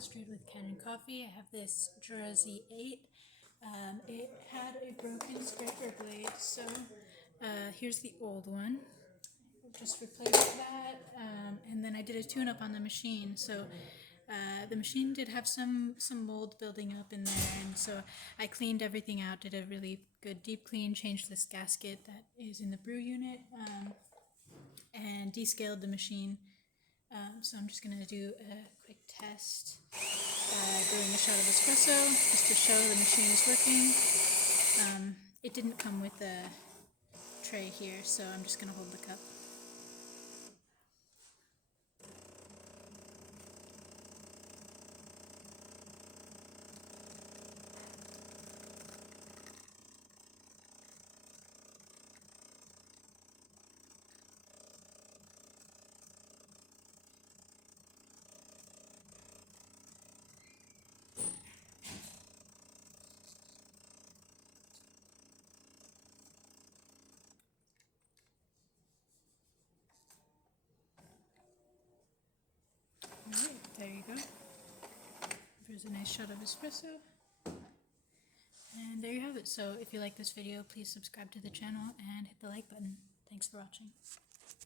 Straight with Kanen coffee. I have this Jura Z8. It had a broken scraper blade, so here's the old one. Just replaced that, and then I did a tune-up on the machine. So the machine did have some mold building up in there, and so I cleaned everything out, did a really good deep clean, changed this gasket that is in the brew unit, and descaled the machine. So I'm just going to do a quick test brewing a shot of espresso just to show the machine is working. It didn't come with a tray here, so I'm just going to hold the cup. Alright, there you go. There's a nice shot of espresso. And there you have it. So if you like this video, please subscribe to the channel and hit the like button. Thanks for watching.